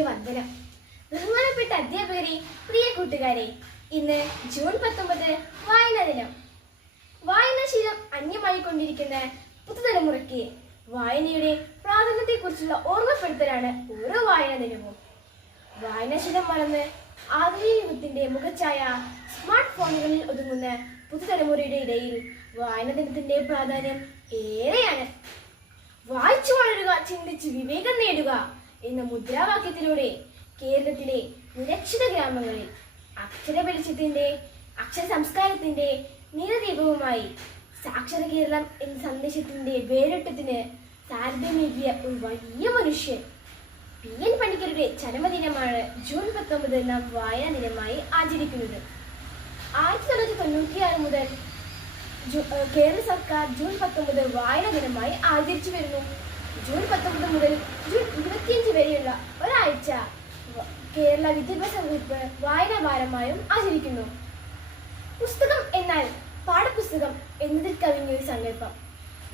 അച്ഛന് വന്ദനം. ബഹുമാനപ്പെട്ട അധ്യാപകരെ പ്രിയ കൂട്ടുകാരെ ഇന്ന് ജൂൺ പത്തൊമ്പത് വായനാ ദിനം. വായനാശീലം അന്യമായി കൊണ്ടിരിക്കുന്ന പുതുതലമുറയ്ക്ക് വായനയുടെ പ്രാധാന്യത്തെക്കുറിച്ചുള്ള ഓർമ്മപ്പെടുത്തലാണ് ഓരോ വായനാ ദിനവും. വായനാശീലം വളർന്ന് ആധുനിക യുഗത്തിന്റെ മുഖച്ഛായ സ്മാർട്ട് ഫോണുകളിൽ ഒതുങ്ങുന്ന പുതുതലമുറയുടെ ഇടയിൽ വായനാ ദിനത്തിന്റെ പ്രാധാന്യം ഏറെയാണ്. വായിച്ചു വളരുക ചിന്തിച്ച് വിവേകം നേടുക എന്ന മുദ്രാവാക്യത്തിലൂടെ കേരളത്തിലെ നിരക്ഷിത ഗ്രാമങ്ങളിൽ അക്ഷര വെളിച്ചത്തിന്റെ അക്ഷര സംസ്കാരത്തിന്റെ നിറദീപവുമായി സാക്ഷര കേരളം എന്ന സന്ദേശത്തിന്റെ വേറിട്ടത്തിന് താരതമ്യേകിയ ഒരു വലിയ മനുഷ്യൻ. പി എൻ പണിക്കരുടെ ചരമദിനമാണ് ജൂൺ പത്തൊമ്പത് നാം വായനാ ദിനമായി ആചരിക്കുന്നത്. ആയിരത്തി തൊള്ളായിരത്തി തൊണ്ണൂറ്റിയാറ് മുതൽ കേരള സർക്കാർ ജൂൺ പത്തൊമ്പത് വായനാ ദിനമായി ആചരിച്ചു വരുന്നു. ജൂൺ പത്തൊമ്പത് മുതൽ ജൂൺ കേരള വിദ്യാഭ്യാസ വകുപ്പ് വായനാ വാരമായും ആചരിക്കുന്നു. പുസ്തകം എന്നാൽ പാഠപുസ്തകം എന്നതിൽ കവിഞ്ഞൊരു സങ്കല്പം.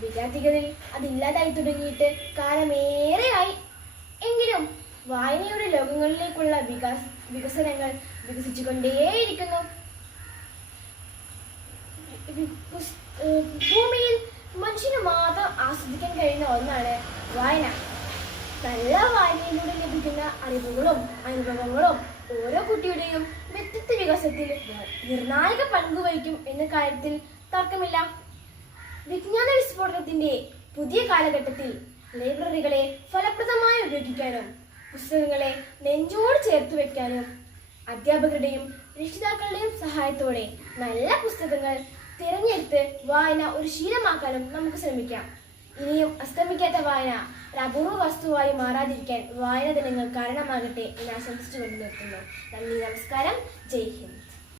വിദ്യാർത്ഥികളിൽ അതില്ലാതായി തുടങ്ങിയിട്ട് കാലമേറെയായി. എങ്കിലും വായനയുടെ ലോകങ്ങളിലേക്കുള്ള വികാസ വികസനങ്ങൾ വികസിച്ചുകൊണ്ടേയിരിക്കുന്നു. ഭൂമിയിൽ മനുഷ്യന് മാത്രം ആസ്വദിക്കാൻ കഴിയുന്ന ഒന്നാണ് വായന. നല്ല വായനയിലൂടെ ലഭിക്കുന്ന അറിവുകളും അനുഭവങ്ങളും ഓരോ കുട്ടിയുടെയും വ്യക്തിത്വ വികാസത്തിൽ നിർണായക പങ്ക് വഹിക്കും എന്ന കാര്യത്തിൽ തർക്കമില്ല. വിജ്ഞാന വിസ്ഫോടനത്തിന്റെ പുതിയ കാലഘട്ടത്തിൽ ലൈബ്രറികളെ ഫലപ്രദമായി ഉപയോഗിക്കാനും പുസ്തകങ്ങളെ നെഞ്ചോട് ചേർത്ത് വെക്കാനും അധ്യാപകരുടെയും രക്ഷിതാക്കളുടെയും സഹായത്തോടെ നല്ല പുസ്തകങ്ങൾ തിരഞ്ഞെടുത്ത് വായന ഒരു ശീലമാക്കാനും നമുക്ക് ശ്രമിക്കാം. ഇനിയും അസ്തമിക്കാത്ത വായന ഒരു അപൂർവ വസ്തുവായി മാറാതിരിക്കാൻ വായന ദിനങ്ങൾ കാരണമാകട്ടെ എന്ന് ആശംസിച്ചുകൊണ്ട് നിർത്തുന്നു. നന്ദി നമസ്കാരം. ജയ് ഹിന്ദ്.